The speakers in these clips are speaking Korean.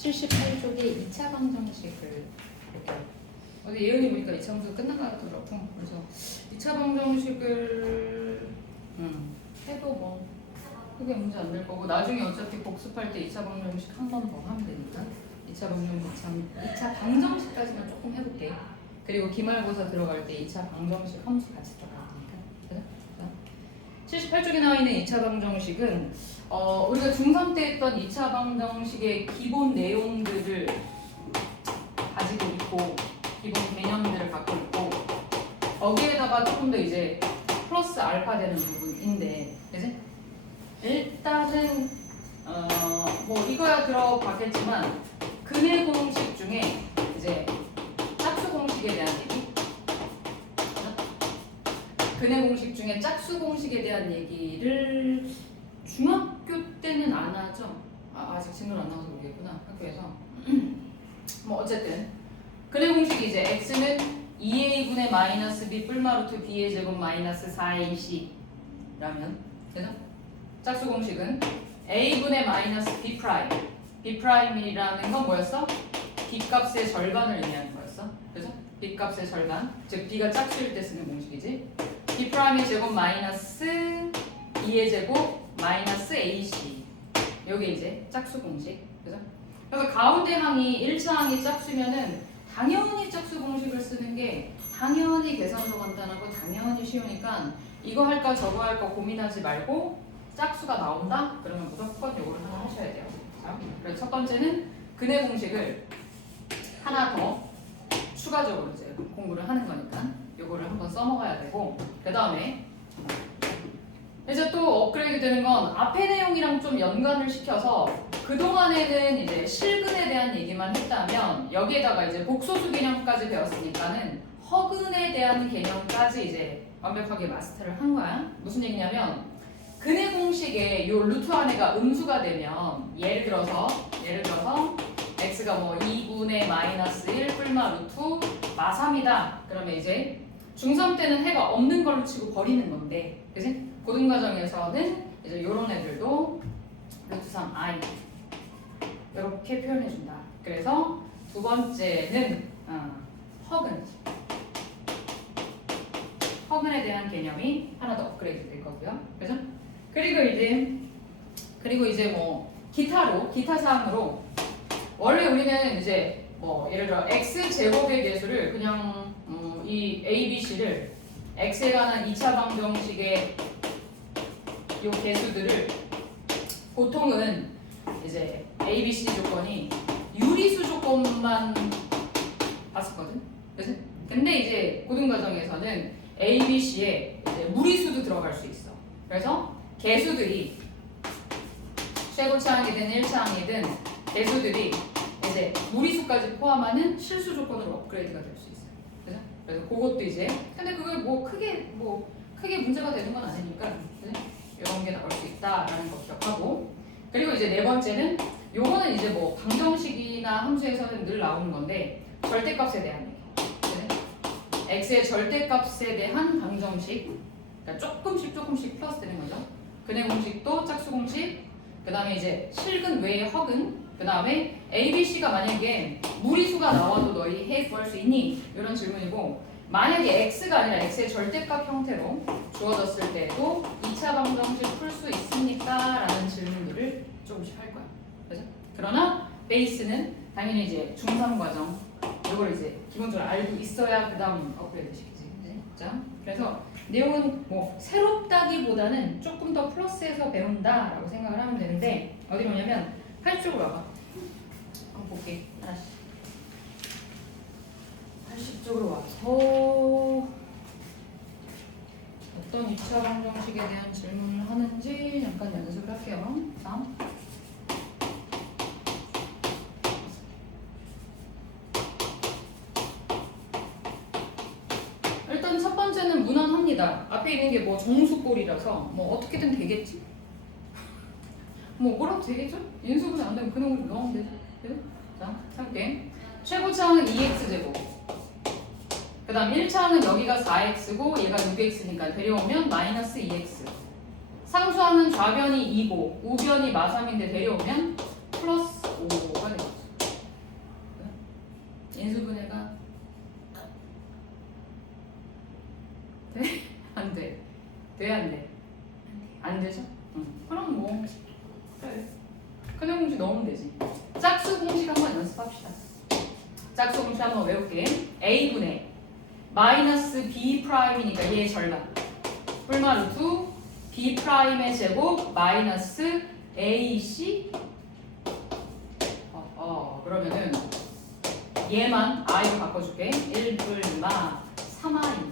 78쪽에 2차 방정식을 볼게요. 어제 예은이 보니까 2차 방정식 끝나가더라고. 그래서 2차 방정식을 해도 뭐 크게 문제 안 될 거고, 나중에 어차피 복습할 때 2차 방정식 한 번 더 하면 되니까 2차 방정식까지만 조금 해볼게. 그리고 기말고사 들어갈 때 2차 방정식 함수 같이 들어갈 테니까. 그죠? 78쪽에 나와 있는 2차 방정식은 우리가 중3 때 했던 2차 방정식의 기본 내용들을 가지고 있고, 기본 개념들을 갖고 있고, 거기에다가 조금 더 이제 플러스 알파 되는 부분인데, 그지? 일단은 뭐 이거야 들어봤겠지만 근해 공식 중에 이제 짝수 공식에 대한 얘기, 근해 공식 중에 짝수 공식에 대한 얘기를 중학교 때는 안 하죠. 아직 진도를 안 나와서 모르겠구나, 학교에서. 뭐 어쨌든 근해 공식이 이제 x는 2a분의 마이너스 b 뿔마루트 b의 제곱 마이너스 4ac 라면, 그죠? 짝수 공식은 a분의 마이너스 b 프라임, b 프라임이라는 건 뭐였어? b 값의 절반을 의미하는 거였어. 그죠? b 값의 절반, 즉 b가 짝수일 때 쓰는 공식이지. b 프라임의 제곱 마이너스 b의 제곱 마이너스 ac, 요게 이제 짝수 공식. 그죠? 그래서 가운데 항이 1차 항이 짝수면은 당연히 짝수 공식을 쓰는 게 당연히 계산도 간단하고 당연히 쉬우니까 이거 할까 저거 할까 고민하지 말고 짝수가 나온다? 그러면 무조건 요거를 하나 하셔야 돼요. 자, 그래서 첫 번째는 근해 공식을 하나 더 추가적으로 이제 공부를 하는 거니까 요거를 한번 써먹어야 되고, 그 다음에 이제 또 업그레이드 되는 건 앞에 내용이랑 좀 연관을 시켜서 그동안에는 이제 실근에 대한 얘기만 했다면 여기에다가 이제 복소수 개념까지 배웠으니까는 허근에 대한 개념까지 이제 완벽하게 마스터를 한 거야. 무슨 얘기냐면 근해 공식에 요 루트 안에가 음수가 되면 예를 들어서 x가 뭐 2분의 마이너스 1 뿔마 루트 마3이다. 그러면 이제 중3 때는 해가 없는 걸로 치고 버리는 건데, 그치? 고등과정에서는 이제 요런 애들도 루트 3i 이렇게 표현해준다. 그래서 두 번째는 허근에 대한 개념이 하나 더 업그레이드 될 거고요. 그죠? 그리고 이제 뭐 기타 사항으로 원래 우리는 이제 뭐 예를 들어 x 제곱의 개수를 그냥 이 a, b, c를 x에 관한 2차 방정식의 요 개수들을 보통은 이제 a, b, c 조건이 유리수 조건만 봤었거든. 그래서 근데 이제 고등과정에서는 a, b, c에 이제 무리수도 들어갈 수 있어. 그래서 개수들이 최고차항이든 1차항이든 개수들이 이제 무리수까지 포함하는 실수 조건으로 업그레이드가 될 수 있어요. 그죠? 그래서 그것도 이제 근데 그걸 뭐 크게 문제가 되는 건 아니니까 이런 게 나올 수 있다라는 거 기억하고, 그리고 이제 네 번째는 요거는 이제 뭐 방정식이나 함수에서는 늘 나오는 건데 절대값에 대한 얘기. x의 절대값에 대한 방정식, 그러니까 조금씩 플러스 되는 거죠. 근해 공식도 짝수 공식, 그 다음에 이제 실근 외의 허근, 그 다음에 A, B, C가 만약에 무리수가 나와도 너희 해 구할 수 있니? 이런 질문이고, 만약에 X가 아니라 X의 절대값 형태로 주어졌을 때도 2차 방정식 풀 수 있습니까? 라는 질문들을 조금씩 할 거야. 그죠? 그러나 베이스는 당연히 이제 중3 과정 이걸 이제 기본적으로 알고 있어야 그 다음 업그레이드 시키지. 자, 그래서 내용은 뭐 새롭다기보다는 조금 더 플러스해서 배운다라고 생각을 하면 되는데, 어디로 오냐면 80쪽으로 와봐. 한번 볼게. 하나씩. 80쪽으로 와서 어떤 2차 방정식에 대한 질문을 하는지 잠깐 연습을 할게요. 다음. 일단 첫 번째는 무난합니다. 앞에 있는 게 뭐 정수꼴이라서 뭐 어떻게든 되겠지? 뭐 뭐라도 되겠죠? 인수분해 안 되면 그놈을 넣으면 되죠. 네? 자, 해볼게. 최고차항은 2x제곱. 그 다음 1차항은 여기가 4x고 얘가 6x니까 데려오면 마이너스 2x. 상수항은 좌변이 2고 우변이 마3인데 데려오면 플러스 5가 되겠죠. 짝수 공식 한번 연습합시다. 짝수 공식 한번 외울게. a분의 마이너스 b 프라임이니까 얘 절반 뿔마 루트 b 프라임의 제곱 마이너스 ac 그러면은 얘만 i로 바꿔줄게. 1뿔마 3i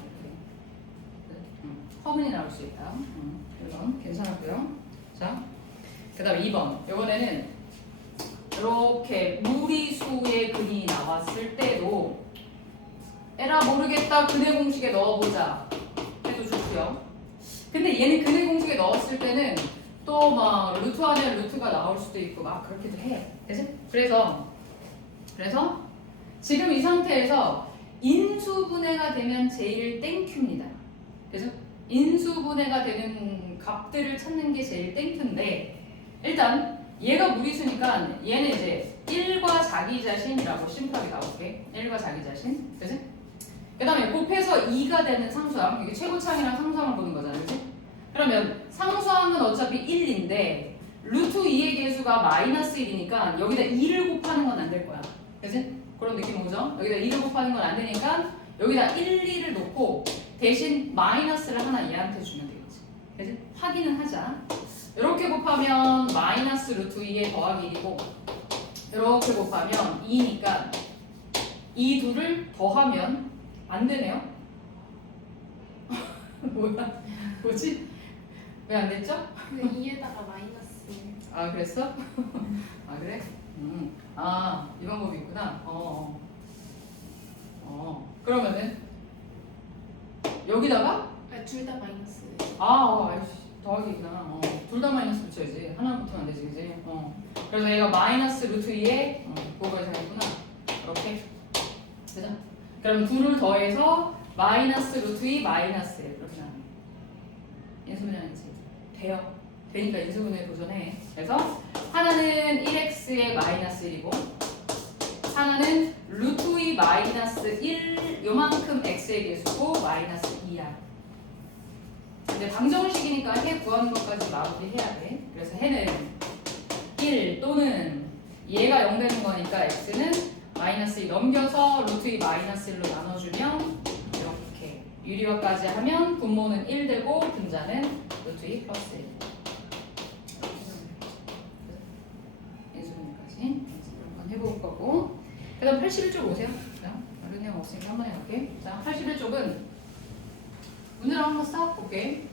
허문이 나올 수 있다. 1번 괜찮았고요. 자, 그 다음에 2번 이번에는 이렇게 무리수의 근이 나왔을 때도 에라 모르겠다 근의 공식에 넣어보자 해도 좋고요. 근데 얘는 근의 공식에 넣었을 때는 또 막 루트 안에 루트가 나올 수도 있고 막 그렇게도 해요. 그래서 지금 이 상태에서 인수분해가 되면 제일 땡큐입니다. 그죠? 인수분해가 되는 값들을 찾는 게 제일 땡큐인데 일단 얘가 무리수니까 얘는 이제 1과 자기 자신이라고 심플하게 나올게. 1과 자기 자신. 그지? 그 다음에 곱해서 2가 되는 상수항. 이게 최고차항이랑 상수항을 보는 거잖아. 그지? 그러면 상수항은 어차피 1인데 루트 2의 개수가 마이너스 1이니까 여기다 2를 곱하는 건 안 될 거야. 그지? 그런 느낌 오죠? 여기다 2를 곱하는 건 안 되니까 여기다 1, 2를 놓고 대신 마이너스를 하나 얘한테 주면 되겠지. 그지? 확인은 하자. 이렇게 곱하면 마이너스 루트 2의 더하기 1이고 이렇게 곱하면 2니까 이 둘을 더하면 안 되네요. 뭐야? 뭐지? 왜 안 됐죠? 그 2에다가 마이너스. 아 그랬어? 아 그래? 아 이 방법이 있구나. 그러면은 여기다가 둘 다 마이너스. 아이씨 더하기구나. 둘 다 마이너스 붙여야지. 하나 붙으면 안 되지, 그지? 그래서 얘가 마이너스 루트 2에 그거가 잘했구나. 이렇게. 그죠? 그럼 둘을 더해서 마이너스 루트 2 마이너스 1 이렇게 나와요. 인수분해하는지 돼요. 되니까 인수분해 도전해. 그래서 하나는 1x의 마이너스 1이고 하나는 루트 2 마이너스 1 요만큼 x의 개수고 마이너스 2야. 근데 방정식이니까 해 구하는 것까지 마무리해야 돼. 그래서 해는 1 또는 얘가 0 되는 거니까 x는 마이너스 2 넘겨서 루트 2 마이너스 1로 나눠주면 이렇게 유리화까지 하면 분모는 1 되고 분자는 루트 2 플러스 1. 인수분해까지 한번 해볼 거고. 그 다음 81쪽 오세요. 자, 다른 내용 없으니까 한번 해볼게. 자, 81쪽은 문제를 한번 쌓아볼게.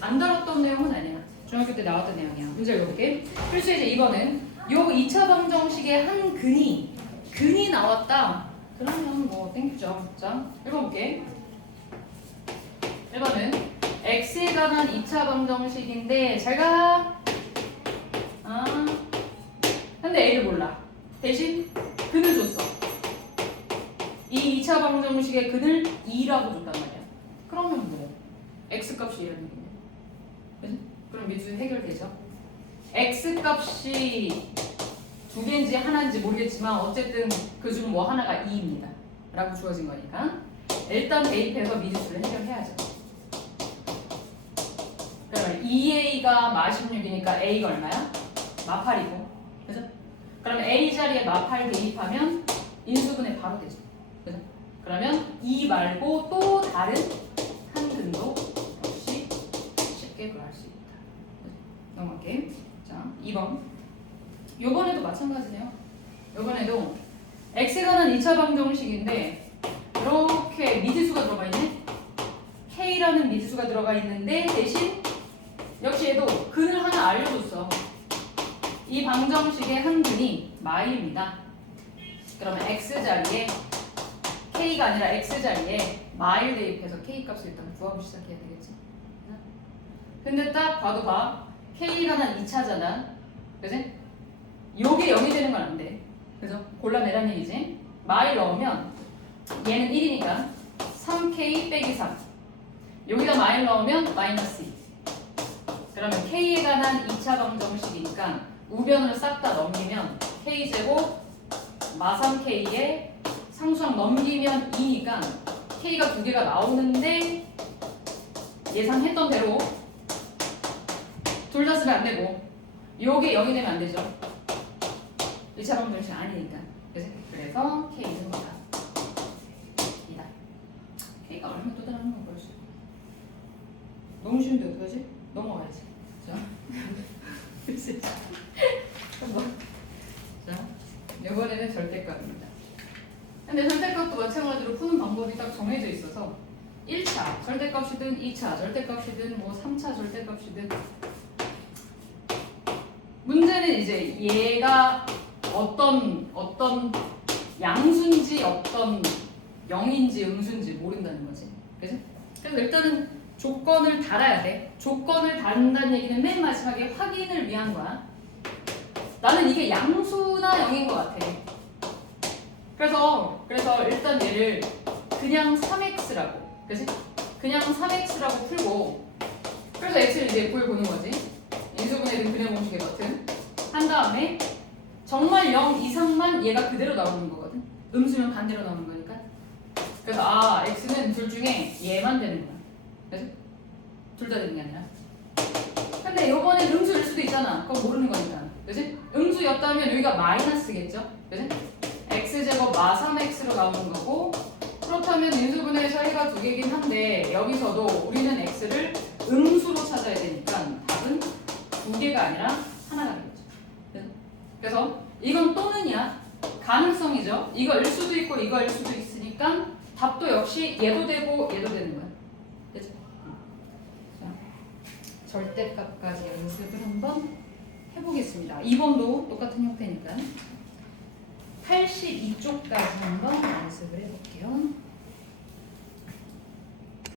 안 다뤘던 내용은 아니야. 중학교 때 나왔던 내용이야. 문제 읽어볼게. 필수 이제 2번은 요 2차 방정식의 한 근이 나왔다. 그러면 뭐 땡큐죠. 자, 읽어볼게. 1번은 x에 관한 2차 방정식인데 잘 가. 근데 a를 몰라. 대신 근을 줬어. 이 2차 방정식의 근을 2라고 줬단 말이야. 그러면 뭐 x값이 이라는 얘기네. 그치? 그럼 미주 해결되죠. x값이 두 개인지 하나인지 모르겠지만 어쨌든 그중 뭐 하나가 2입니다. 라고 주어진 거니까 일단 대입해서 미지수를 해결해야죠. 그러면 2a가 마16이니까 a가 얼마야? 마8이고 그죠? 그러면 a 자리에 마8 대입하면 인수분해 바로 되죠. 그죠? 그러면 2 말고 또 다른 한 근도 역시 쉽게 구할 수 있다. 넘어갈게. 자, 2번. 요번에도 마찬가지네요. 요번에도 x에 관한 2차 방정식인데 이렇게 미지수가 들어가 있네. k라는 미지수가 들어가 있는데 대신 역시 얘도 근을 하나 알려줬어. 이 방정식의 한 근이 마일입니다. 그러면 x 자리에 k가 아니라 x 자리에 마일 대입해서 k 값을 일단 구하고 시작해야 되겠지. 근데 딱 봐도 봐. k가 난 2차잖아. 그지? 요게 0이 되는 건 안 돼. 그죠? 골라내란 얘기지. 마일 넣으면 얘는 1이니까 3k 빼기 3. 여기다 마일 넣으면 마이너스 2. 그러면 k에 관한 2차 방정식이니까 우변을 싹 다 넘기면 k제곱 마 3k에 상수항 넘기면 2니까 k가 두 개가 나오는데 예상했던 대로 둘 다 쓰면 안 되고 요게 0이 되면 안 되죠. 2차 방정식 아니니까. 그래서 K는 뭐다? 이다. K가 얼마 또 다른 건 벌써. 너무 쉬운데 어떡하지? 넘어가야지. 자, 그치? 한번. 자, 이번에는 절대값입니다. 근데 절대값도 마찬가지로 푸는 방법이 딱 정해져 있어서 1차 절대값이든 2차 절대값이든 뭐 3차 절대값이든 문제는 이제 얘가 어떤 양수인지 어떤 영인지 음수인지 모른다는 거지. 그래서 일단은 조건을 달아야 돼. 조건을 다룬다는 얘기는 맨 마지막에 확인을 위한 거야. 나는 이게 양수나 영인 것 같아. 그래서 일단 얘를 그냥 3x라고, 그치? 그냥 3x라고 풀고, 그래서 x를 이제 구해보는 거지. 인수분해 등 그냥 공식의 같은. 한 다음에 정말 0 이상만 얘가 그대로 나오는 거거든. 음수면 반대로 나오는 거니까. 그래서 x는 둘 중에 얘만 되는 거야. 그치? 둘 다 되는 게 아니라. 근데 요번에 음수일 수도 있잖아. 그거 모르는 거니까. 그치? 음수였다면 여기가 마이너스겠죠? 그치? x제곱 마 3x로 나오는 거고, 그렇다면 인수분해의 차이가 두 개긴 한데 여기서도 우리는 x를 음수로 찾아야 되니까 답은 두 개가 아니라 하나가 되겠죠. 그래서 이건 또는이야. 가능성이죠. 이거일 수도 있고 이거일 수도 있으니까 답도 역시 얘도 되고 얘도 되는 거야. 그죠? 자, 절대값까지 연습을 한번 해보겠습니다. 2번도 똑같은 형태니까 82쪽까지 한번